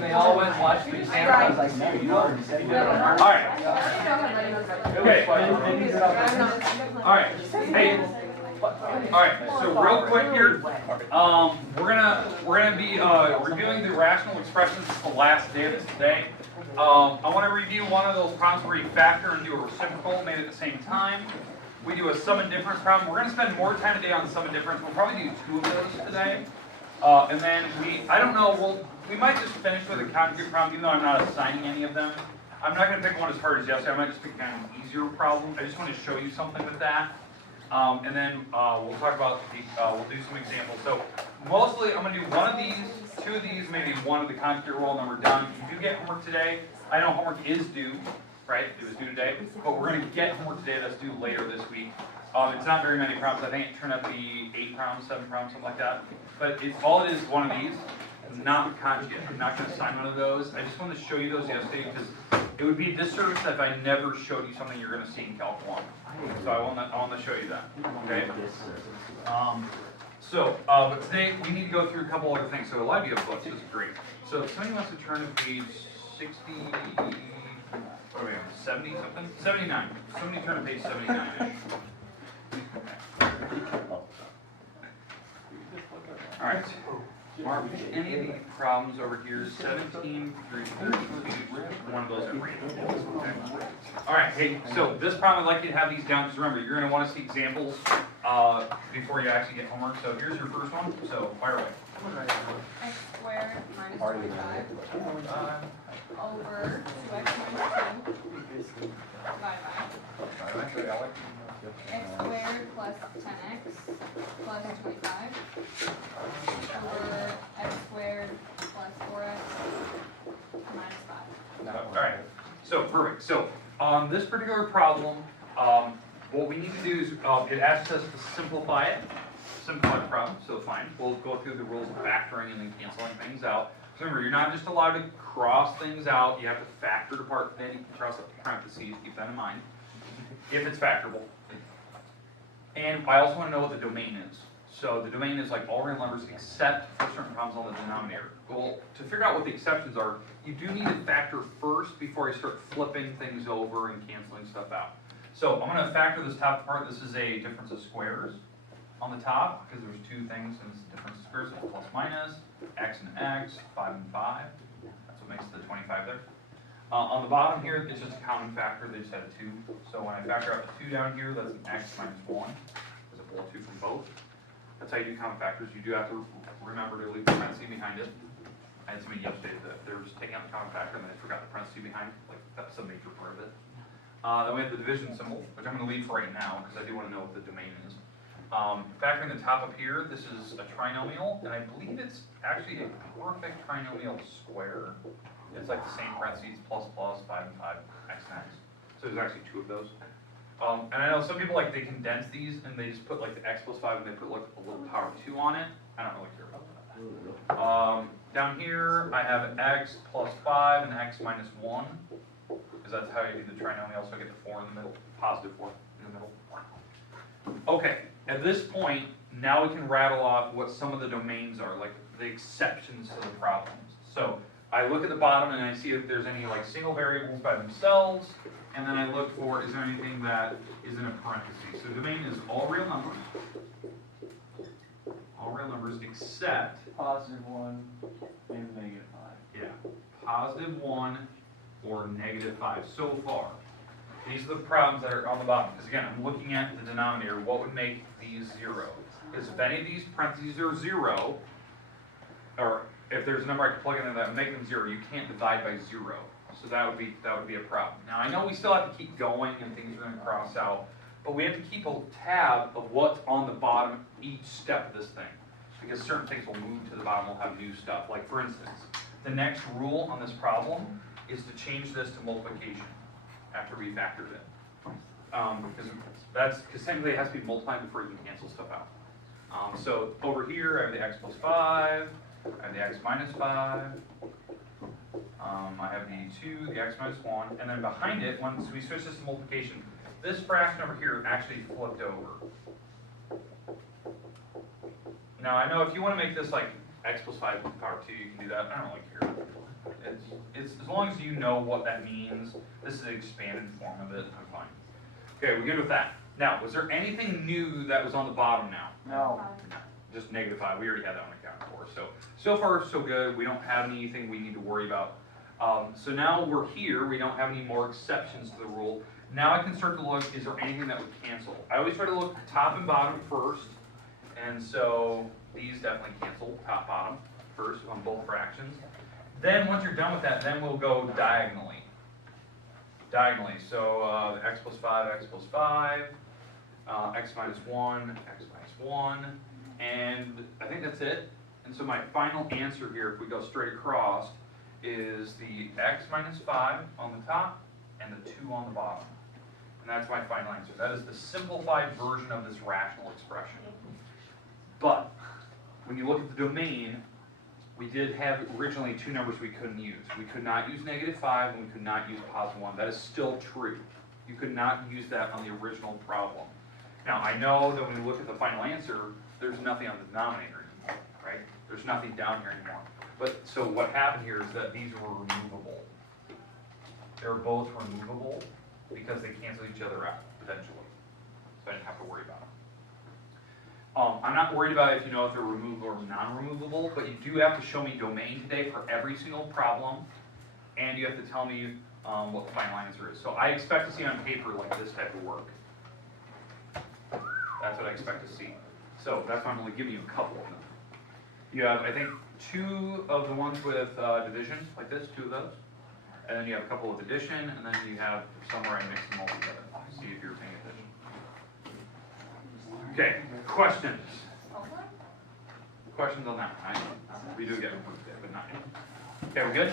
then they all went and watched the exam. I was like, no, you already said you did. Alright. Okay. Alright. Hey. Alright, so real quick here, we're gonna be reviewing the rational expressions. It's the last day of this today. I want to review one of those problems where you factor and do a reciprocal made at the same time. We do a sum and difference problem. We're going to spend more time today on sum and difference. We'll probably do 2 of those today. And then I don't know, we might just finish with a conjugate problem, even though I'm not assigning any of them. I'm not going to pick one as hard as yesterday. I might just pick kind of an easier problem. I just want to show you something with that. And then we'll talk about, we'll do some examples. So mostly I'm going to do one of these, 2 of these, maybe one of the conjugate rule, and then we're done. If you do get homework today, I know homework is due, right? It was due today, but we're going to get homework today that's due later this week. It's not very many problems. I think it turned out to be 8 problems, 7 problems, something like that. But all it is one of these, not conjugate. I'm not going to assign one of those. I just wanted to show you those yesterday because it would be a disservice if I never showed you something you're going to see in Calc 1. So I want to show you that. Okay. But today we need to go through a couple other things. So a lot of you have books. This is great. So if somebody wants to turn to page 60, what are we on? 70 something? 79. Somebody turn to page 79. All right. Mark, any of the problems over here, 17 through 32, one of those are random. Okay. All right, hey, so this problem, I'd like you to have these down, because remember, you're going to want to see examples before you actually get homework. So here's your first one, so fire away. X squared minus 25 over 2x minus 2 divided by x squared plus 10x plus 25 over x squared plus 4x minus 5. All right, so perfect. So on this particular problem, what we need to do is it asks us to simplify the problem, so fine. We'll go through the rules of factoring and then canceling things out. So remember, you're not just allowed to cross things out, you have to factor it apart, then you can cross out the parentheses, keep that in mind, if it's factorable. And I also want to know what the domain is. So the domain is like all real numbers except for certain problems on the denominator. Well, to figure out what the exceptions are, you do need to factor first before I start flipping things over and canceling stuff out. So I'm going to factor this top part. This is a difference of squares on the top, because there's 2 things, and it's a difference of squares, so plus minus, x and x, 5 and 5. That's what makes the 25 there. On the bottom here, it's just a common factor. They just had a 2. So when I factor out the 2 down here, that's an x minus 1. There's a full 2 from both. That's how you do common factors. You do have to remember to leave the parenthesis behind it. I had somebody yesterday that they were just taking out the common factor and they forgot the parenthesis behind. Like, that's a major part of it. Then we have the division symbol, which I'm going to leave for right now because I do want to know what the domain is. Factoring the top up here, this is a trinomial, and I believe it's actually a perfect trinomial square. It's like the same parentheses, plus plus, 5 and 5, x and x. So there's actually 2 of those. And I know some people like they condense these and they just put like the x plus 5 and they put like a little power 2 on it. I don't really care about that. Down here I have x plus 5 and x minus 1, because that's how you do the trinomial. So I get the 4 in the middle, positive 4 in the middle. Okay, at this point, now we can rattle off what some of the domains are, like the exceptions to the problems. So I look at the bottom and I see if there's any like single variables by themselves, and then I look for, is there anything that is in a parenthesis? So domain is all real numbers except +1 and -5. Yeah, +1 or -5 so far. These are the problems that are on the bottom, because again, I'm looking at the denominator. What would make these 0? Because if any of these parentheses are 0, or if there's a number I can plug in there that would make them 0, you can't divide by 0. So that would be a problem. Now I know we still have to keep going and things are going to cross out, but we have to keep a tab of what's on the bottom each step of this thing, because certain things will move to the bottom, will have new stuff. Like for instance, the next rule on this problem is to change this to multiplication after we factored it. Because technically it has to be multiplied before you can cancel stuff out. So over here I have the x plus 5, I have the x minus 5, I have the 2, the x minus 1, and then behind it, once we switch this to multiplication, this fraction over here actually flipped over. Now I know if you want to make this like x plus 5 to the power 2, you can do that. I don't really care. It's as long as you know what that means, this is the expanded form of it, I'm fine. Okay, we're good with that. Now, was there anything new that was on the bottom now? No. Just -5, we already had that one accounted for. So far so good, we don't have anything we need to worry about. So now we're here, we don't have any more exceptions to the rule. Now I can start to look, is there anything that would cancel? I always try to look top and bottom first, and so these definitely cancel, top, bottom, first on both fractions. Then once you're done with that, then we'll go diagonally. So x plus 5, x plus 5, x minus 1, x minus 1, and I think that's it. And so my final answer here, if we go straight across, is the x minus 5 on the top and the 2 on the bottom. And that's my final answer. That is the simplified version of this rational expression. But when you look at the domain, we did have originally 2 numbers we couldn't use. We could not use -5 and we could not use +1. That is still true. You could not use that on the original problem. Now I know that when we look at the final answer, there's nothing on the denominator anymore, right? There's nothing down here anymore. But so what happened here is that these were removable. They were both removable because they cancel each other out potentially. So I didn't have to worry about them. I'm not worried about if you know if they're removable or non-removable, but you do have to show me domain today for every single problem, and you have to tell me what the final answer is. So I expect to see on paper like this type of work. That's what I expect to see. So that's why I'm only giving you a couple of them. You have, I think, 2 of the ones with division, like this, 2 of those. And then you have a couple with addition, and then you have somewhere I mix them all together. See if you're paying attention. Okay, questions? Questions on that, right? We do get a proof there, but not yet. Okay, we good?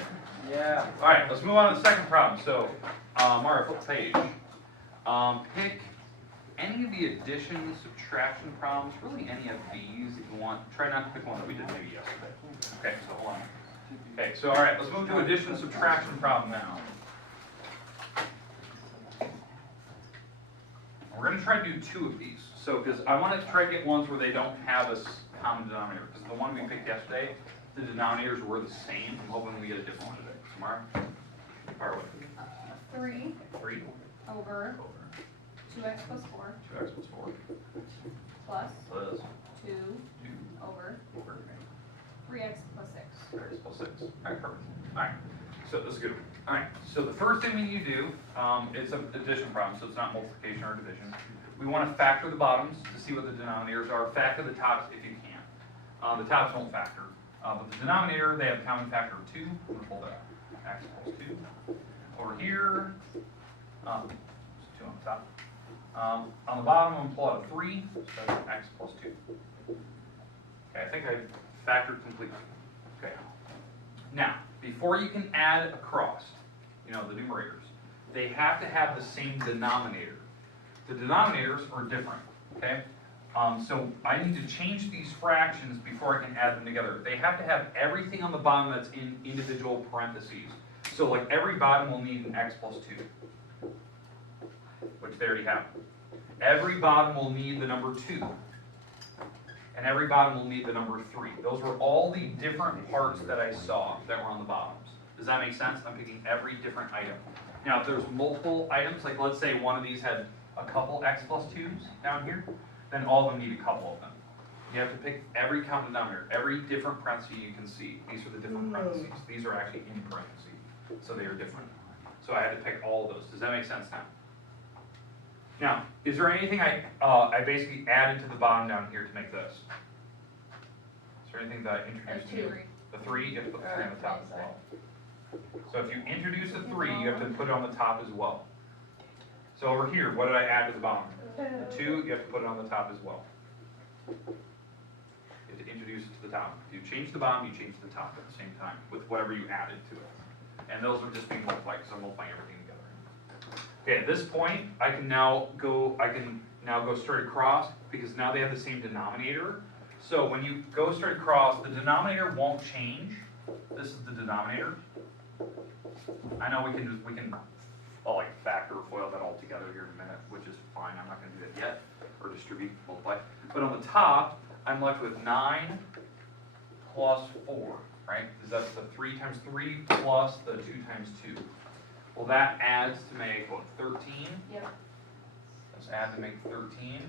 Yeah. All right, let's move on to the second problem. So, Mario, flip page. Pick any of the addition, subtraction problems, really any of these if you want. Try not to pick one that we did maybe yesterday. Okay, so hold on. Okay, so all right, let's move to addition, subtraction problem now. We're going to try to do 2 of these. So, because I want to try to get ones where they don't have a common denominator. Because the one we picked yesterday, the denominators were the same. I'm hoping we get a different one today. Tomorrow? Far away. 3 3 over 2x plus 4 2x plus 4 plus plus 2 2 over over 3x plus 6. 3x plus 6. All right, perfect. All right, so this is good. All right, so the first thing we need to do, it's an addition problem, so it's not multiplication or division. We want to factor the bottoms to see what the denominators are. Factor the tops if you can. The tops won't factor. But the denominator, they have a common factor of 2. I'm going to pull that x equals 2. Over here, 2 on the top. On the bottom, I'm going to pull out a 3, so that's x plus 2. Okay, I think I factored completely. Okay. Now, before you can add across, the numerators, they have to have the same denominator. The denominators are different, okay? So I need to change these fractions before I can add them together. They have to have everything on the bottom that's in individual parentheses. So like every bottom will need an x plus 2, which they already have. Every bottom will need the number 2. And every bottom will need the number 3. Those were all the different parts that I saw that were on the bottoms. Does that make sense? I'm picking every different item. Now if there's multiple items, like let's say one of these had a couple x plus 2's down here, then all of them need a couple of them. You have to pick every common denominator, every different parenthesis you can see. These are the different parentheses. These are actually in parentheses, so they are different. So I had to pick all of those. Does that make sense now? Now, is there anything I basically added to the bottom down here to make this? Is there anything that I introduced to you? The 3, you have to put the 3 on the top as well. So if you introduce a 3, you have to put it on the top as well. So over here, what did I add to the bottom? The 2, you have to put it on the top as well. You have to introduce it to the top. If you change the bottom, you change the top at the same time with whatever you added to it. And those are just being multiplied because I'm multiplying everything together. Okay, at this point, I can now go straight across because now they have the same denominator. So when you go straight across, the denominator won't change. This is the denominator. I know we can like factor or FOIL that all together here in a minute, which is fine. I'm not going to do that yet, or distribute, multiply. But on the top, I'm left with 9 plus 4. right? Because that's the 3 times 3 plus the 2 times 2. Well, that adds to make, what, 13? Yep. Let's add to make 13.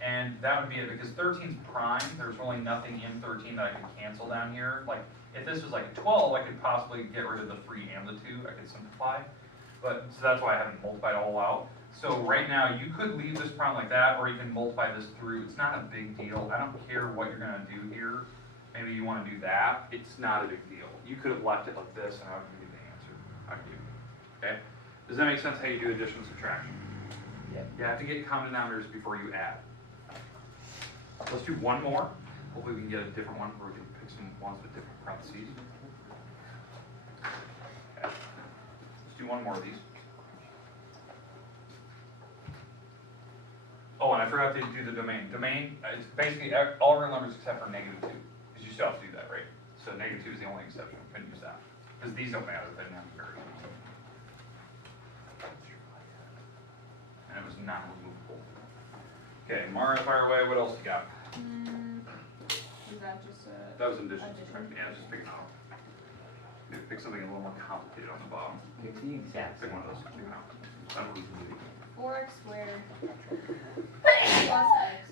And that would be it, because 13 is prime. There's really nothing in 13 that I could cancel down here. Like, if this was like a 12, I could possibly get rid of the 3 and the 2. I could simplify. But, so that's why I haven't multiplied all out. So right now, you could leave this prime like that, or you can multiply this through. It's not a big deal. I don't care what you're gonna do here. Maybe you wanna do that. It's not a big deal. You could have left it like this, and I would give you the answer. I do. Okay? Does that make sense how you do addition and subtraction? Yep. You have to get common denominators before you add. Let's do one more. Hopefully we can get a different one where we can pick some ones with different parentheses. Okay. Let's do one more of these. Oh, and I forgot to do the domain. Domain, it's basically all real numbers except for -2, because you still have to do that, right? So -2 is the only exception. We couldn't use that. Because these don't matter, they didn't have to vary. And it was not removable. Okay, Mara, fire away. What else you got? Is that just a? That was addition. Addition. Subtraction. Yeah, just pick it out. Maybe pick something a little more complicated on the bottom. It's the exact Pick same. one of those. Pick it out. That one was easy. 4x squared plus x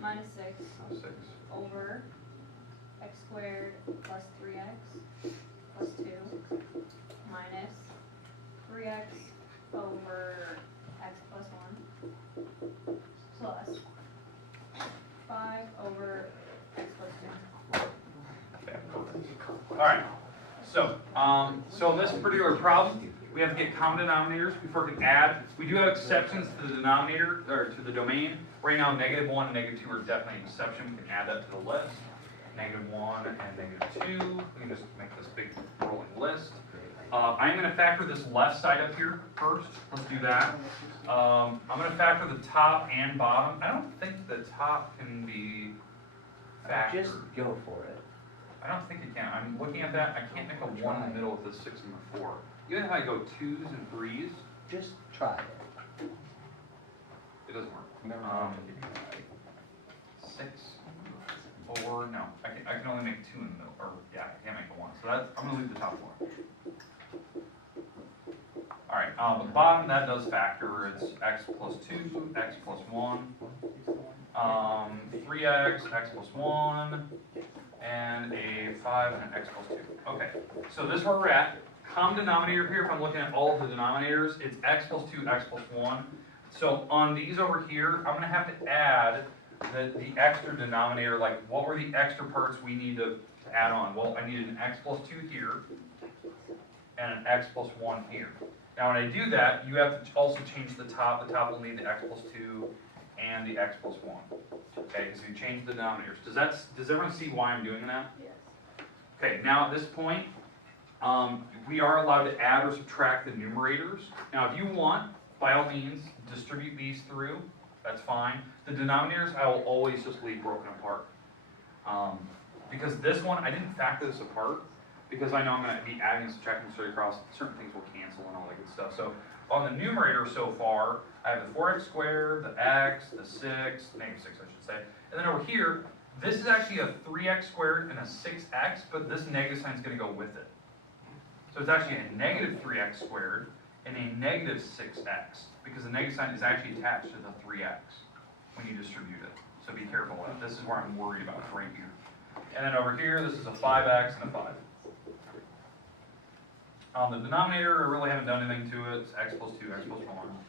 minus 6 6. over x squared plus 3x plus 2 minus 3x over x plus 1 plus 5 over x plus 2. Okay. All right. So this particular problem, we have to get common denominators before we can add. We do have exceptions to the denominator, or to the domain. Right now, -1 and -2 are definitely an exception. We can add that to the list. -1 and -2. We can just make this big rolling list. I'm going to factor this left side up here first. Let's do that. I'm going to factor the top and bottom. I don't think the top can be factored. Just go for it. I don't think it can. I'm looking at that. I can't make a 1 in the middle with a 6 and a 4. Even if I go 2s and 3s, Just try it. it doesn't work. Remember, 6 or no, I can only make 2 in the middle, or yeah, I can't make a 1. So that's, I'm gonna leave the top one. All right, the bottom, that does factor. It's x plus 2, x plus 1, 3x, x plus 1, and a 5 and an x plus 2. Okay, so this is where we're at. Common denominator here, if I'm looking at all of the denominators, it's x plus 2, x plus 1. So on these over here, I'm gonna have to add the extra denominator, like what were the extra parts we need to add on? Well, I needed an x plus 2 here, and an x plus 1 here. Now when I do that, you have to also change the top. The top will need the x plus 2 and the x plus 1. Okay, because you change the denominators. Does everyone see why I'm doing that? Yes. Okay, now at this point, we are allowed to add or subtract the numerators. Now if you want, by all means, distribute these through. That's fine. The denominators, I will always just leave broken apart. Because this one, I didn't factor this apart, because I know I'm going to be adding and subtracting straight across. Certain things will cancel and all that good stuff. So on the numerator so far, I have the 4x squared, the x, the 6, -6 I should say. And then over here, this is actually a 3x squared and a 6x, but this negative sign is going to go with it. So it's actually a negative 3x squared and a negative 6x, because the negative sign is actually attached to the 3x when you distribute it. So be careful of that. This is where I'm worried about, right here. And then over here, this is a 5x and a 5. On the denominator, I really haven't done anything to it. It's x plus 2, x plus 1.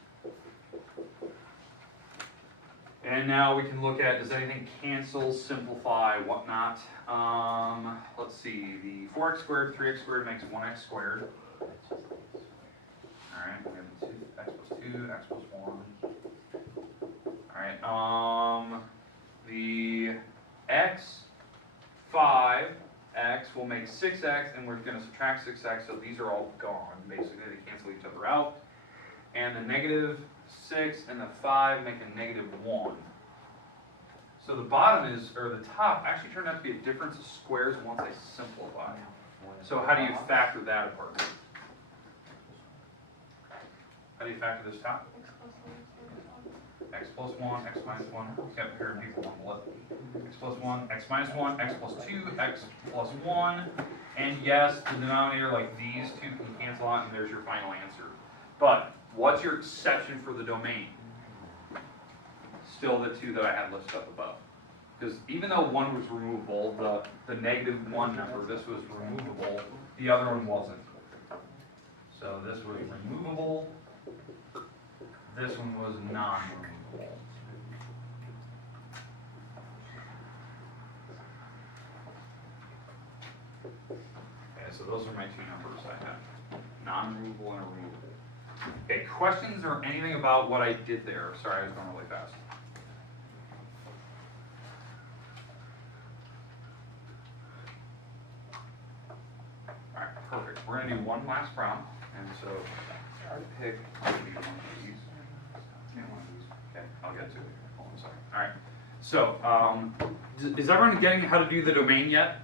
And now we can look at, does anything cancel, simplify, whatnot? Let's see, the 4x squared, 3x squared makes 1x squared. Alright, we have x plus 2, x plus 1. Alright, the x, 5x will make 6x, and we're going to subtract 6x, so these are all gone. Basically, they cancel each other out. And the negative 6 and the 5 make a negative 1. So the bottom is, or the top, actually turned out to be a difference of squares once I simplify. So how do you factor that apart? How do you factor this top? x plus 1, x minus 1, kept pairing people on the left. X plus 1, x minus 1, x plus 2, x plus 1, and yes, the denominator, like these two can cancel out, and there's your final answer. But what's your exception for the domain? Still the two that I had listed up above. Because even though one was removable, the -1 number, this was removable, the other one wasn't. So this was removable, this one was non-removable. Okay, so those are my two numbers I have, non-removable and a removable. Okay, questions or anything about what I did there? Sorry, I was going really fast. Alright, perfect. We're going to do one last problem, and so pick one of these. Okay, I'll get to it. Hold on a second. Alright, so is everyone getting how to do the domain yet?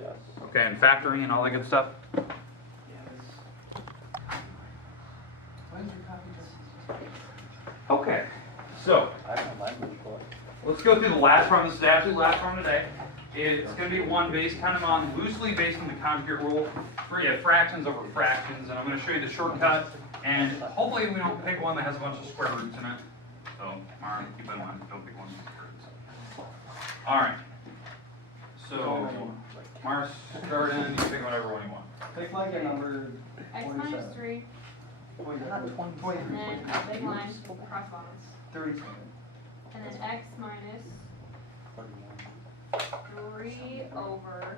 Yes. Okay, and factoring and all that good stuff? Okay, so I have my language book. let's go through the last problem. This is the absolute last problem today. It's going to be one based kind of on, loosely based on the conjugate rule, where you have fractions over fractions, and I'm going to show you the shortcut, and hopefully we don't pick one that has a bunch of square roots in it. So, Mara, keep in mind, don't pick one with square roots. Alright, so, Mara, start in, you pick whatever one you want. Pick like a number X minus 3, and then a big line, cross bonds. 37. And then x minus 3 over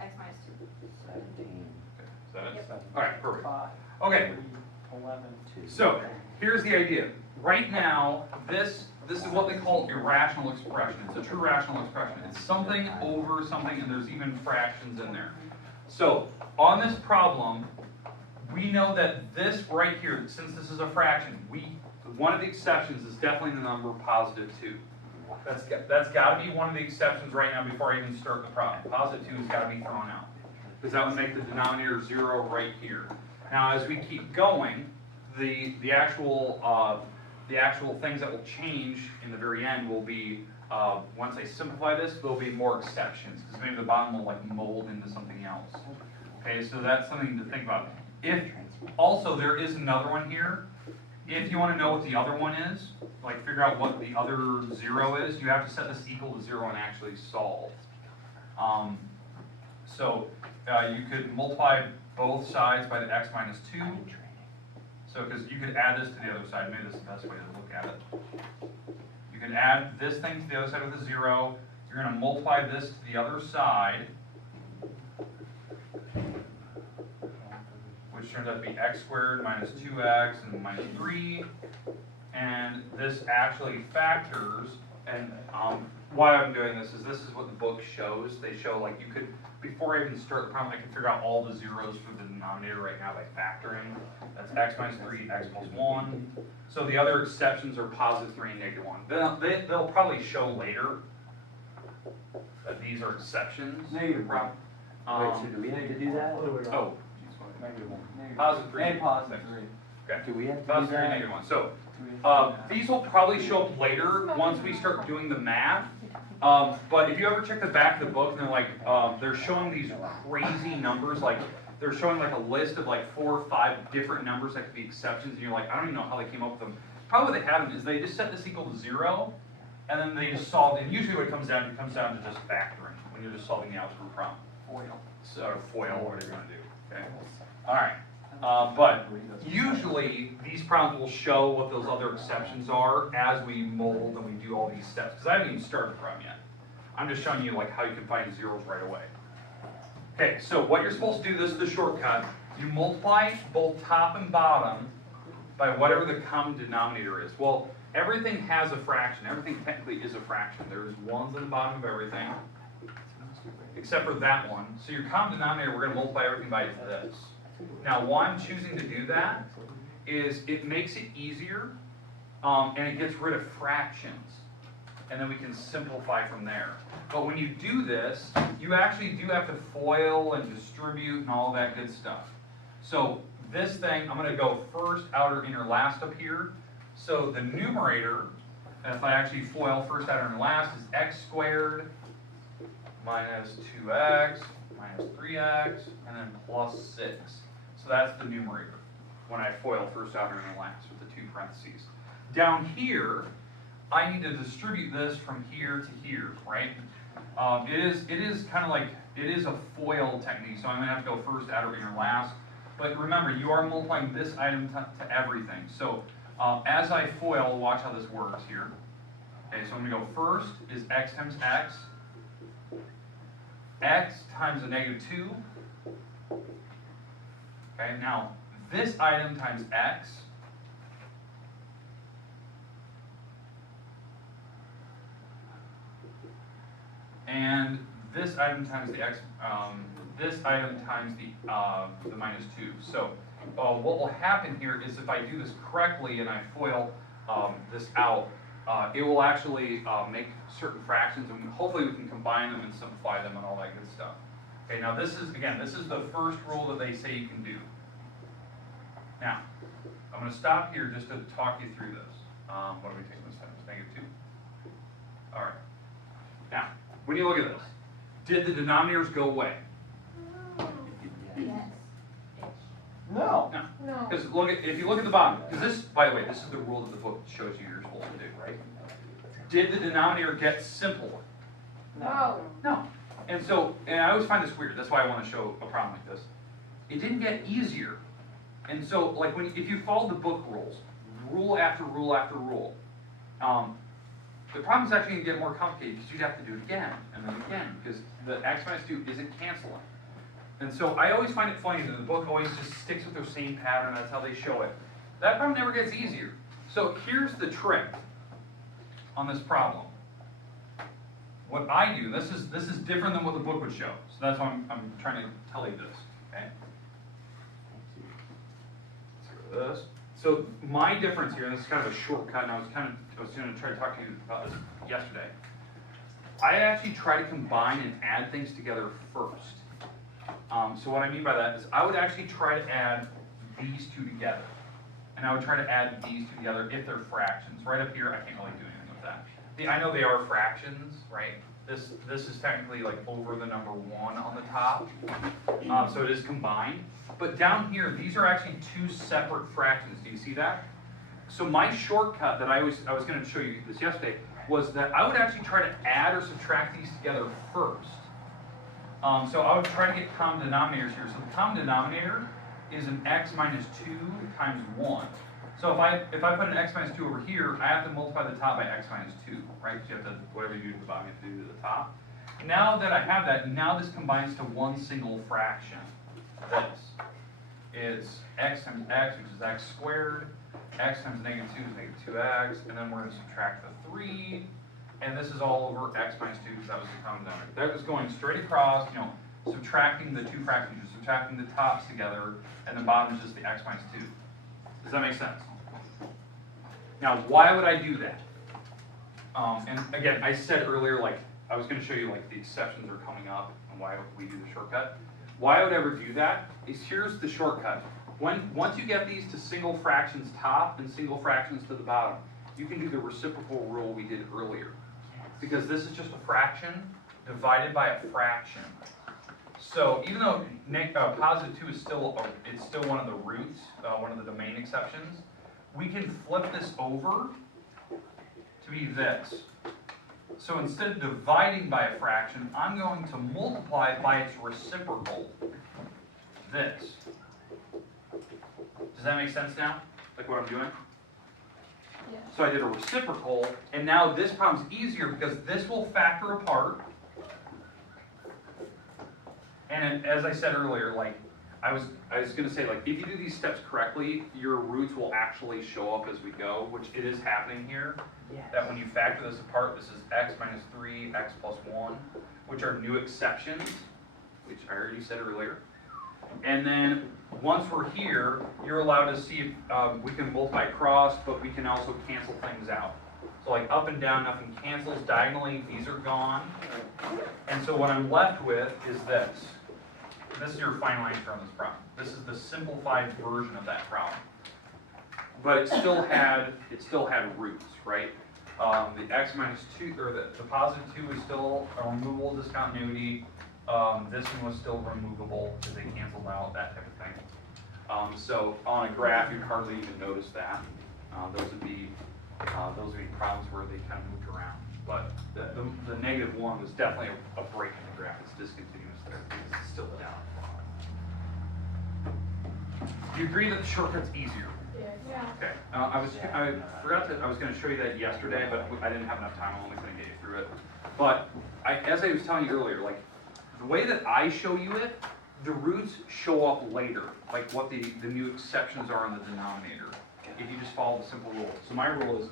x minus 2. 17. Okay, is that it? Yep. Alright, perfect. 5. Okay, 11. 2. so, here's the idea. Right now, this is what they call irrational expression. It's a true rational expression. It's something over something, and there's even fractions in there. So, on this problem, we know that this right here, since this is a fraction, one of the exceptions is definitely the number positive 2. That's got to be one of the exceptions right now before I even start the problem. Positive 2 has got to be thrown out, because that would make the denominator 0 right here. Now, as we keep going, the actual things that will change in the very end will be, once I simplify this, there'll be more exceptions, because maybe the bottom will like mold into something else. Okay, so that's something to think about. Also, there is another one here. If you want to know what the other one is, like figure out what the other 0 is, you have to set this equal to 0 and actually solve. You could multiply both sides by the x minus 2. So, because you could add this to the other side, maybe this is the best way to look at it. You can add this thing to the other side with a 0. You're going to multiply this to the other side, which turns out to be x squared minus 2x and minus 3. And this actually factors, and why I'm doing this is what the book shows. They show, like, you could, before I even start the problem, I can figure out all the zeros for the denominator right now by factoring. That's x minus 3, x plus 1. So the other exceptions are positive 3 and negative 1. They'll probably show later that these are exceptions. Negative 1. Wait, so do we have to do that? Oh, Negative 1. positive 3. And positive 3. Okay. Do we have to do Positive 3, that? negative 1. So, these will probably show up later once we start doing the math. But if you ever check the back of the book and they're like, they're showing these crazy numbers, like they're showing like a list of like 4 or 5 different numbers that could be exceptions, and you're like, I don't even know how they came up with them. Probably what they have is they just set this equal to 0, and then they just solve, and usually what it comes down to just factoring, when you're just solving the algebra problem. Foil. So, or FOIL, whatever you're gonna do, okay? Alright. But usually these problems will show what those other exceptions are as we mold and we do all these steps. Because I haven't even started the problem yet. I'm just showing you like how you can find zeros right away. Okay, so what you're supposed to do, this is the shortcut. You multiply both top and bottom by whatever the common denominator is. Well, everything has a fraction. Everything technically is a fraction. There's ones in the bottom of everything, except for that one. So your common denominator, we're going to multiply everything by this. Now, why I'm choosing to do that is it makes it easier, and it gets rid of fractions, and then we can simplify from there. But when you do this, you actually do have to FOIL and distribute and all that good stuff. So this thing, I'm going to go first, outer, inner, last up here. So the numerator, if I actually FOIL first, outer, and last, is x squared minus 2x minus 3x, and then plus 6. So that's the numerator when I FOIL first, outer, and last with the 2 parentheses. Down here, I need to distribute this from here to here, right? It is kind of like, it is a FOIL technique, so I'm going to have to go first, outer, inner, last. But remember, you are multiplying this item to everything. So as I FOIL, watch how this works here. Okay, so I'm going to go first is x times x times a negative 2. Okay, now this item times x, and this item times the x, this item times the minus 2. So what will happen here is if I do this correctly and I FOIL this out, it will actually make certain fractions, and hopefully we can combine them and simplify them and all that good stuff. Okay, now this is, again, this is the first rule that they say you can do. Now, I'm going to stop here just to talk you through this. What do we take this time? It's negative 2. All right. Now, when you look at this, did the denominators go away? Yes. No. No. No. Because look at, if you look at the bottom, because this, by the way, this is the rule that the book shows you you're supposed to do, right? Did the denominator get simpler? No. No. And so, and I always find this weird. That's why I want to show a problem like this. It didn't get easier. And so, like if you follow the book rules, rule after rule after rule, the problem is actually going to get more complicated because you'd have to do it again and then again because the x minus 2 isn't canceling. And so I always find it funny that the book always just sticks with their same pattern. That's how they show it. That problem never gets easier. So here's the trick on this problem. What I do, this is different than what the book would show. So that's why I'm trying to tell you this. Okay. Let's go to this. So my difference here, and this is kind of a shortcut, and I was going to try to talk to you about this yesterday. I actually try to combine and add things together first. So what I mean by that is I would actually try to add these two together. And I would try to add these two together if they're fractions. Right up here, I can't really do anything with that. I know they are fractions, right? This is technically like over the number 1 on the top. So it is combined. But down here, these are actually 2 separate fractions. Do you see that? So my shortcut that I was going to show you this yesterday was that I would actually try to add or subtract these together first. So I would try to get common denominators here. So the common denominator is an x minus 2 times 1. So if I put an x minus 2 over here, I have to multiply the top by x minus 2, right? Because you have to, whatever you do to the bottom, you have to do to the top. Now that I have that, now this combines to one single fraction. This is x times x, which is x squared. X times negative 2 is negative 2x. And then we're going to subtract the 3. And this is all over x minus 2 because that was the common denominator. That was going straight across, subtracting the 2 fractions, just subtracting the tops together, and the bottom is just the x minus 2. Does that make sense? Now, why would I do that? And again, I said earlier, like, I was going to show you, like, the exceptions are coming up and why we do the shortcut. Why I would ever do that is here's the shortcut. Once you get these to single fractions top and single fractions to the bottom, you can do the reciprocal rule we did earlier. Because this is just a fraction divided by a fraction. So even though positive 2 is still one of the roots, one of the domain exceptions, we can flip this over to be this. So instead of dividing by a fraction, I'm going to multiply it by its reciprocal, this. Does that make sense now? Like what I'm doing? Yeah. So I did a reciprocal, and now this problem's easier because this will factor apart. And as I said earlier, like I was going to say, like if you do these steps correctly, your roots will actually show up as we go, which it is happening here. Yes. That when you factor this apart, this is x minus 3, x plus 1, which are new exceptions, which I already said earlier. And then once we're here, you're allowed to see if we can multiply across, but we can also cancel things out. So like up and down, nothing cancels. Diagonally, these are gone. And so what I'm left with is this. This is your final answer on this problem. This is the simplified version of that problem. but it still had roots, right? The x minus 2, or the positive 2 was still a removable discontinuity. This one was still removable because they canceled out, that type of thing. So on a graph, you'd hardly even notice that. Those would be problems where they kind of moved around. But the -1 was definitely a break in the graph. It's discontinuous there because it's still down. Do you agree that the shortcut's easier? Yeah. Okay. I was going to show you that yesterday, but I didn't have enough time. I'm only going to get you through it. But as I was telling you earlier, like the way that I show you it, the roots show up later, like what the new exceptions are in the denominator. If you just follow the simple rule. So my rule is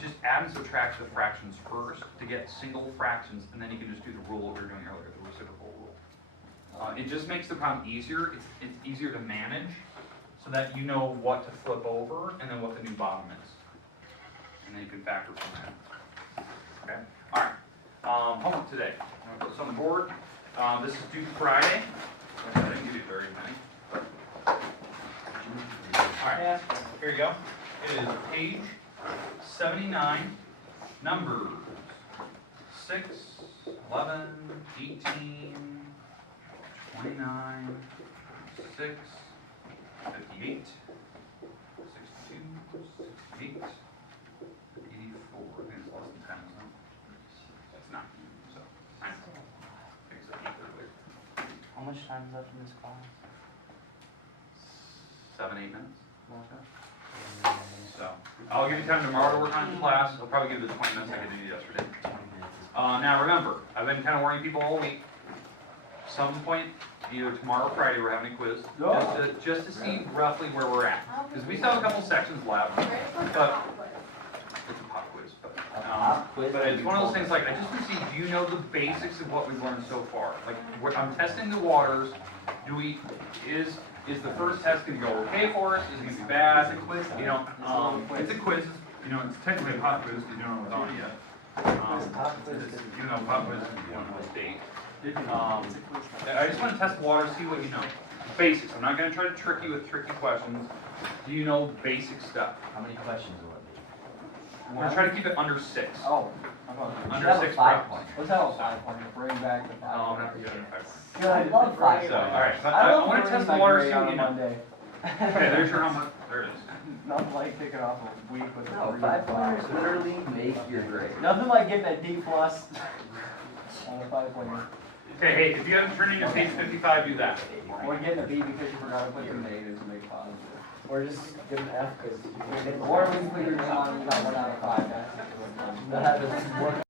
just add and subtract the fractions first to get single fractions, and then you can just do the rule we were doing earlier, the reciprocal rule. It just makes the problem easier. It's easier to manage, so that you know what to flip over and then what the new bottom is. And then you can factor from that. Okay? Alright. Homework today. I'm going to put this on the board. This is due Friday. I didn't give you very many. Alright, here you go. It is page 79, numbers 6, 11, 18, 29, 6, 58, 62, 68, 84. I think it's less than 10, isn't it? It's not. So, I think it's 8 earlier. How much time is left in this class? 7, 8 minutes. So, I'll give you time tomorrow to work on it in class. I'll probably give you the 20 minutes I did yesterday. Now remember, I've been kind of warning people all week. Some point, either tomorrow or Friday, we're having a quiz, just to see roughly where we're at. Because we still have a couple sections left, but it's a pop quiz. But it's one of those things like, I just want to see, do you know the basics of what we've learned so far? Like, I'm testing the waters. Is the first test going to go okay for us? Is it going to be bad? It's a quiz. You know, it's a quiz. You know, it's technically a pop quiz because you don't know what's on it yet. Even though pop quiz is one of the state. I just want to test the water, see what you know. Basics. I'm not going to try to trick you with tricky questions. Do you know basic stuff? How many questions will it be? We're going to try to keep it under 6. Oh, I'm on. Under 6 problems. Let's have a 5 point, bring back the 5. Oh, I'm not going to do it. Good, I love 5. So, alright, so I I want to test the water, see what you know. Monday. Okay, there's your homework. There it is. Nothing like kicking off a week with No, a 5 pointers literally make your grade. Nothing like getting that D plus on a 5 pointer. Okay, hey, if you haven't turned in your page 55, do that. Or getting a B because you forgot to put your negatives and make positive. Or just give an F because you didn't. Or we can put your name on, you got 1 out of 5. That happens.